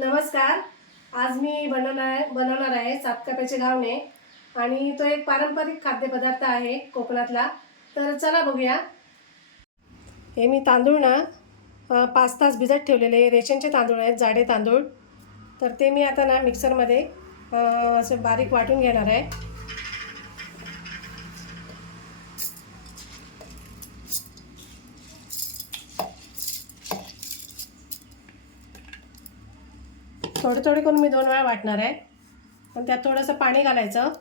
नमस्कार. आज मी बनवणार बनवणार आहे सातकाप्याचे घावणे. आणि तो एक पारंपरिक खाद्यपदार्थ आहे कोकणातला. तर चला बघूया. हे मी तांदूळ ना पाच तास भिजत ठेवलेले रेशनचे तांदूळ आहेत जाडे तांदूळ. तर ते मी आता ना मिक्सरमध्ये असं असे बारीक वाटून घेणार आहे. थोडे थोडे करून मी दोन वेळा वाटणार आहे. पण त्यात थोडंसं पाणी घालायचं.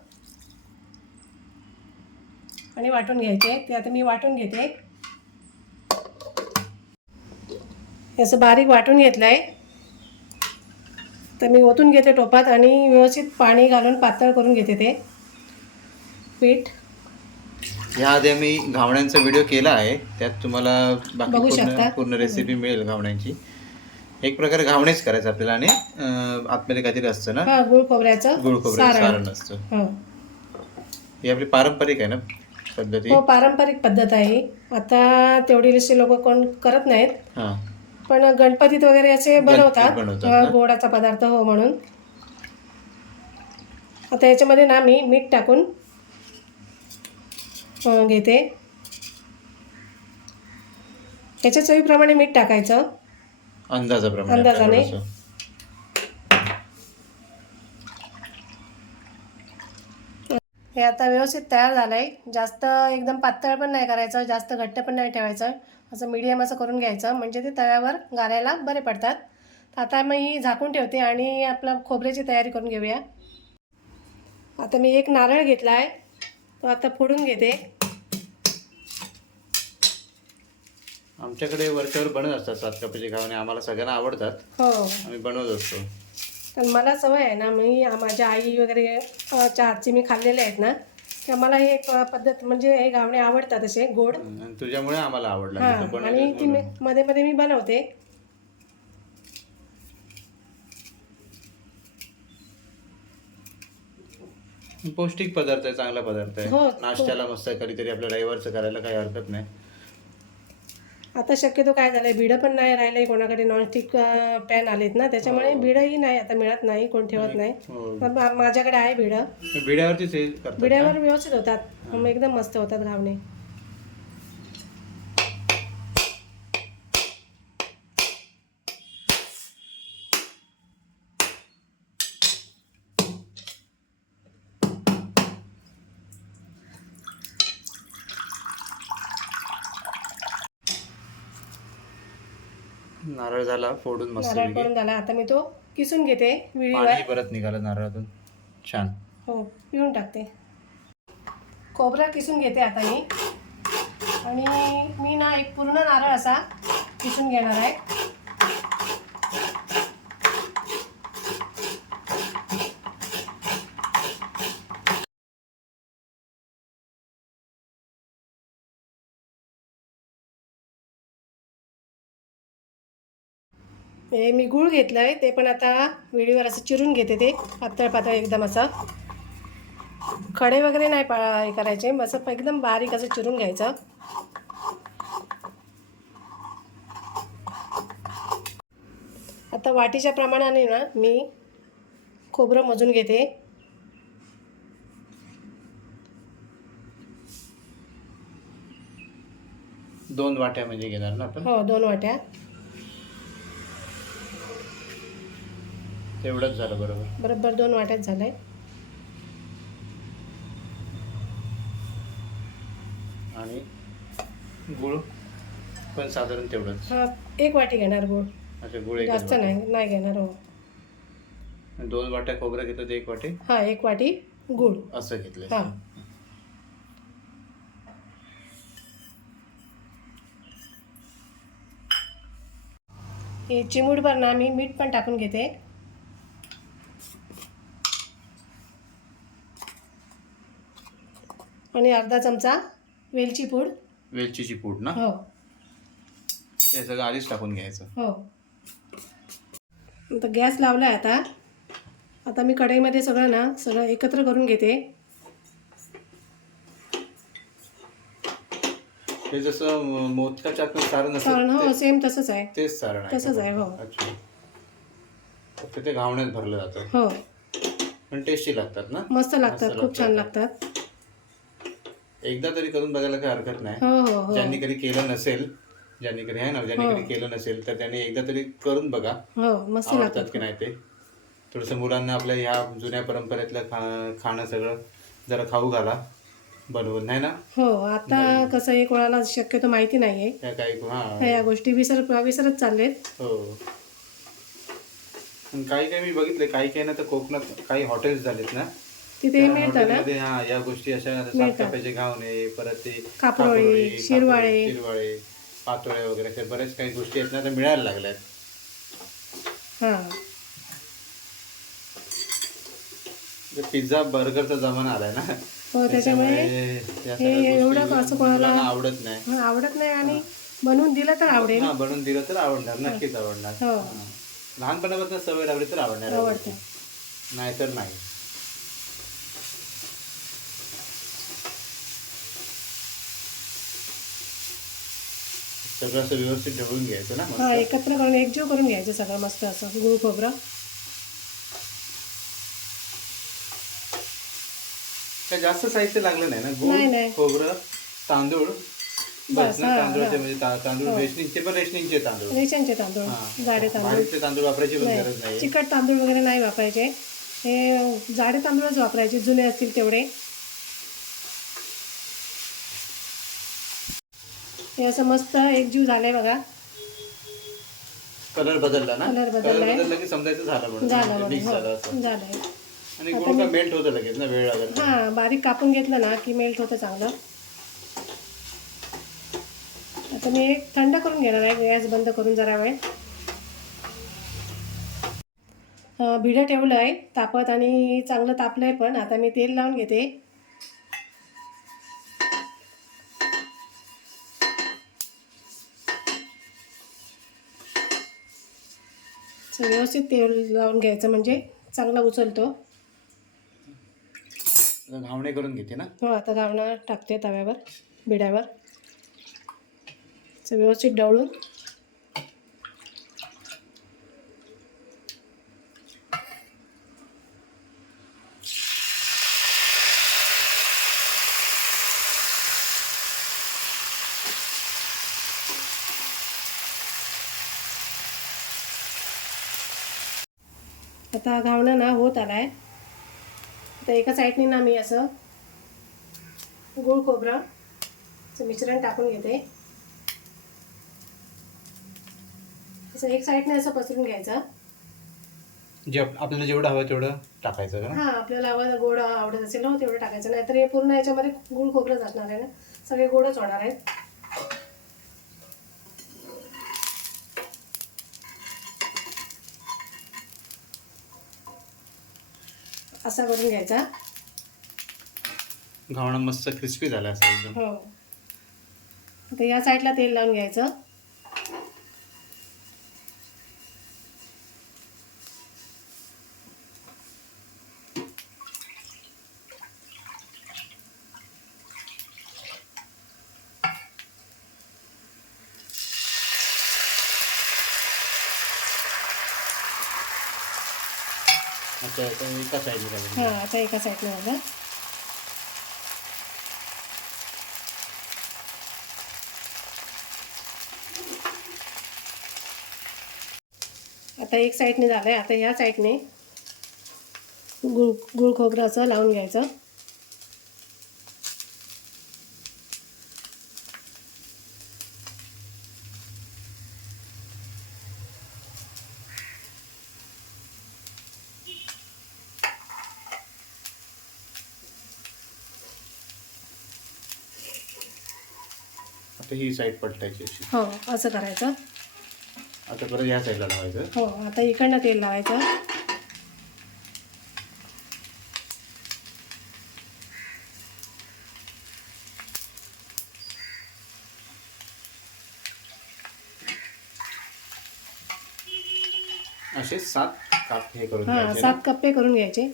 आणि वाटून घ्यायचे. ते आता मी वाटून घेते. असं बारीक वाटून घेतलं आहे तर मी ओतून घेते टोपात आणि व्यवस्थित पाणी घालून पातळ करून घेते ते. पीठ. याआधी आम्ही घावण्यांचा व्हिडिओ केला आहे. त्यात तुम्हाला बाकी बघू पूर्ण शकता. पूर्ण रेसिपी मिळेल घावण्यांची. एक प्रकारे घावणेच करायचं आपल्याला आणि आतमध्ये काहीतरी असतं ना? हा गुळ खोबऱ्याचं गुळ खोबऱ्याचं सारण. सारण असतं. हो. ही आपली पारंपरिक आहे ना पद्धती? हो पारंपरिक पद्धत आहे. आता तेवढी असे लोक कोण करत नाहीत. हां. पण गणपतीत वगैरे असे बनवतात. बनवतात अ, ना? गोडाचा पदार्थ हो म्हणून. आता याच्यामध्ये ना मी मीठ टाकून अ, घेते. याच्या चवीप्रमाणे मीठ टाकायचं. अंदाजाप्रमाणे अंदाजाने. थोडंसं. हे आता व्यवस्थित तयार झालं आहे जास्त एकदम पातळ पण नाही करायचं जास्त घट्ट पण नाही ठेवायचं. असं मीडियम असं करून घ्यायचं. म्हणजे ते तव्यावर घालायला बरे पडतात. तर आता मी ही झाकून ठेवते आणि आपलं खोबऱ्याची तयारी करून घेऊया. आता मी एक नारळ घेतला आहे तो आता फोडून घेते. आमच्याकडे वरच्यावर बनत असतात सातकापाचे घावणे आम्हाला सगळ्यांना आवडतात. हो. आम्ही बनवत असतो. तर मला सवय आहे ना मी माझ्या आई वगैरे हातची मी खाल्लेले आहेत ना तर मला ही एक पद्धत म्हणजे हे घावणे आवडतात असे गोड. आणि तुझ्यामुळे आम्हाला आवडला. हां आणि ती मी. मध्ये मध्ये मी बनवते. पौष्टिक पदार्थ आहे चांगला पदार्थ हो, आहे नाश्त्याला मस्त कधीतरी आपल्या रविवारचं करायला काही हरकत नाही. आता शक्यतो काय झालंय भिडं पण नाही राहिलंय कोणाकडे नॉनस्टिक पॅन आलेत ना त्याच्यामुळे भिडंही नाही आता मिळत नाही कोण ठेवत नाही. हो. पण मा- माझ्याकडे आहे भिडं बिड्यावरतीच हे करतात ना? भिड्यावर व्यवस्थित होतात. मग एकदम मस्त होतात घावणे. नारळ झाला फोडून मस्त नारळ करून झाला. आता मी तो किसून घेते विळीवर. पाणी परत निघालं नारळातून. छान. हो पिळून टाकते. खोबरं किसून घेते आता मी. आणि मी ना एक पूर्ण नारळ असा किसून घेणार आहे. हे मी गूळ घेतलं आहे ते पण आता विडीवर असं चिरून घेते ते पातळ पातळ एकदम असं. खडे वगैरे नाही पा हे करायचे असं एकदम बारीक असं चिरून घ्यायचं. आता वाटीच्या प्रमाणाने ना मी खोबरं मोजून घेते. दोन वाट्या म्हणजे घेणार ना आपण? हो दोन वाट्या. तेवढंच झालं बरोबर. बरोबर दोन वाट्यात झालं आहे आणि गुळ पण साधारण तेवढंच. हा एक वाटी घेणार गूळ. अच्छा गुळ जास्त नाही नाही घेणार हो. दोन वाट्या खोबरं घेतलं तर एक वाटी? हा एक वाटी गूळ. असं घेतलं हा. हे चिमूटभर ना मी मीठ पण टाकून घेते. आणि अर्धा चमचा वेलची पूड. वेलचीची पूड ना? हो. हे सगळं आधीच टाकून घ्यायचं. हो. आता गॅस लावला आहे आता. आता मी कढईमध्ये सगळं ना सगळं एकत्र करून घेते. हे जसं मोदकाच्या आतलं सारण सारण हो सेम तसंच आहे. तेच सारण आहे. तसंच? आहे, हो. अच्छा. फक्त ते घावण्यात भरलं जातं. हो. पण टेस्टी लागतात ना? मस्त लागतात खूप छान लागतात. एकदा तरी करून बघायला काही हरकत नाही. हो हो हो. ज्यांनी कधी केलं नसेल ज्यांनी कधी आहे ना ज्यांनी कधी केलं नसेल तर त्यांनी एकदा तरी करून बघा. हो मस्त आवडतात लागतात. की नाही ते? थोडंसं मुलांना आपल्या ह्या जुन्या परंपरेतलं खा खाणं सगळं जरा खाऊ घाला बनवून नाही ना? हो आता कसं आहे कोणाला शक्यतो माहिती नाहीये. त्या काही हा. या गोष्टी विसर विसरत चाललेत. हो. पण काही काही मी बघितले काही काही ना तर कोकणात काही हॉटेल्स झालेत ना? तिथे मिळतं ना? हा या गोष्टी अशा कप्प्याचे घावणे परत ते कापरोळी, शिरवाळे. शिरवाळे पातोळे वगैरे अशा बऱ्याच काही गोष्टी आहेत ना त्या मिळायला लागल्यात. हा. पिझ्झा बर्गरचा जमाना आलाय ना. हो त्याच्यामुळे या हे एवढं गोष्टी असं कोणाला- मुलांना आवडत नाही. हा, आवडत नाही आणि बनवून दिलं तर आवडेल. हा बनवून दिलं तर आवडणार नक्कीच आवडणार. हो. लहानपणापासून सवय लागली तर आवडणार. आवडतं. नाहीतर नाही. सगळं असं व्यवस्थित ढवळून घ्यायचं ना हा मस्त एकत्र करून एकजीव करून घ्यायचं सगळं मस्त असं गुळ खोबरं. काय जास्त साहित्य लागलं नाही ना? नाही, गूळ नाही. खोबरं तांदूळ. बस बस, ना हा, तांदूळाचे हा. हो. म्हणजे ता- तांदूळ रेशनिंगचे पण रेशनिंगचे तांदूळ. रेशनचे तांदूळ हा. तांदूळ. बाहेरचे तांदूळ वापरायची पण गरज नाही नाही चिकट तांदूळ वगैरे नाही वापरायचे. हे जाडे तांदूळच वापरायचे जुने असतील तेवढे. हे असं मस्त एकजीव झालंय बघा. कलर बदलला ना? बदललाय. बदलला की समजायचं झालं झालं म्हणून mix झालं असं. हो झालंय. आणि गुळ मेल्ट होतं लगेच ना वेळ. हा बारीक कापून घेतलं ना की मेल्ट होतं चांगलं. आता मी एक थंड करून घेणार आहे गॅस बंद करून जरा वेळ. अं, भिडं ठेवलं आहे तापत आणि चांगलं तापलं आहे पण. आता मी तेल लावून घेते. व्यवस्थित तेल लावून घ्यायचं म्हणजे चांगला उचलतो. घावणे करून घेते ना? हो आता घावणं टाकते तव्यावर बिड्यावर. व्यवस्थित डवळून. आता घावणं ना होत आलाय. आता एका साईडने ना मी असं गुळ खोबरं चं मिश्रण टाकून घेते. असं एक साईडने असं पसरून घ्यायचं. जे आप- आपल्याला जेवढं हवं तेवढं टाकायचं का? हा आपल्याला आवड गोड आवडत असेल ना तेवढं टाकायचं. नाहीतर हे पूर्ण याच्यामध्ये गुळ खोबरंच असणार आहे ना. सगळे गोडच होणार आहेत. असा करून घ्यायचा. घावणा मस्त क्रिस्पी झाला असं एकदम. हो. आता या साईडला तेल लावून घ्यायचं. आता आता एका साईडला हा आता एका साईडला झालं आता एक साईडने झालंय. आता या साईडने गुळ गुळ खोबरं असं लावून घ्यायचं. आता ही साईड पलटायची अशी. हो असं करायचं. आता परत या साईडला लावायचं. हो आता इकडनं तेल लावायचं. असे सात काप हे करून हां घ्यायचे ना. सात कप्पे करून घ्यायचे.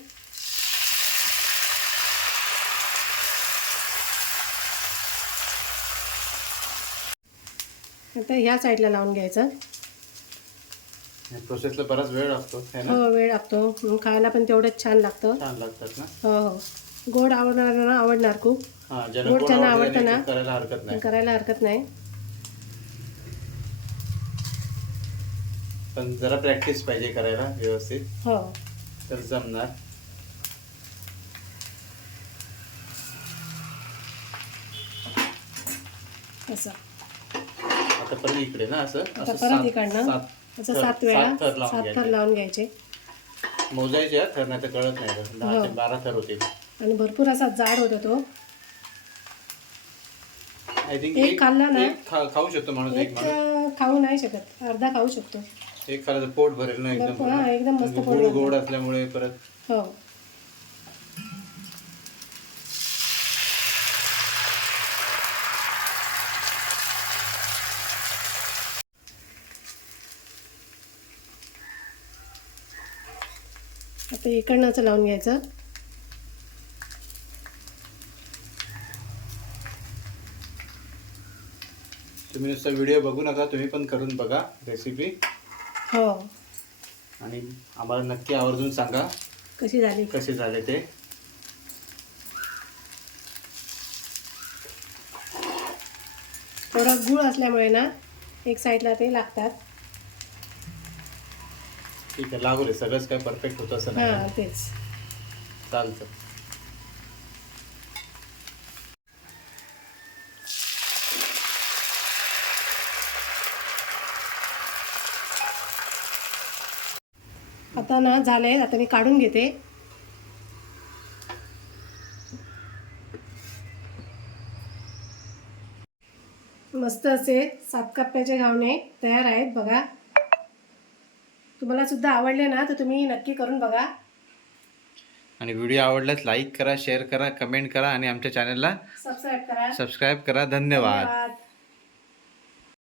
आता ह्या साईडला लावून घ्यायचं. प्रोसेसला बराच वेळ लागतो है ना? हो वेळ लागतो. खायला पण तेवढंच छान लागतं. छान लागतात ना? हो हो. गोड आवडणाऱ्यांना आवडणार खूप. गोड त्यांना आवडतं ना? करायला हरकत नाही. करायला हरकत नाही. पण जरा प्रॅक्टिस पाहिजे करायला व्यवस्थित. हो. तर जमणार. असं. आता परत इकडे ना असं आता असं परत सात- इकडनं सात असं थर- सात वेळा सात थर लावून सात थर घ्यायचे. लावून घ्यायचे मोजायचे हा, थर नाही तर कळत नाही. दहा हो. ते बारा थर होते आणि भरपूर असा जाड होतो तो आय थिंक एक खाल्ला ना? खाऊ शकतो माणूस एक एक माणूस अं, खाऊ नाही शकत अर्धा खाऊ शकतो एक खाल्लं तर पोट भरेल ना एकदम भरपूर, हा, एकदम मस्त. पोट गोड. गोड असल्यामुळे परत हो आता इकडनं असं लावून घ्यायचं. तुम्ही नुसता व्हिडिओ बघू नका तुम्ही पण करून बघा रेसिपी हो. आणि आम्हाला नक्की आवर्जून सांगा कशी झाली? कसे झाले ते. थोडा गुळ असल्यामुळे ना एक साईडला ते लागतात. ठीक आहे लागू रे सगळंच काय परफेक्ट होतं असं नाही. हां तेच. चालतं. आता ना झालंय आता मी काढून घेते. मस्त असे सात कप्प्याचे घावणे तयार आहेत बघा. तुम्हाला सुद्धा आवडले ना तर तुम्ही नक्की करून बघा. आणि व्हिडिओ आवडल्यास लाईक करा शेअर करा कमेंट करा आणि आमच्या चॅनलला सबस्क्राईब करा. सबस्क्राईब करा. धन्यवाद. धन्यवाद.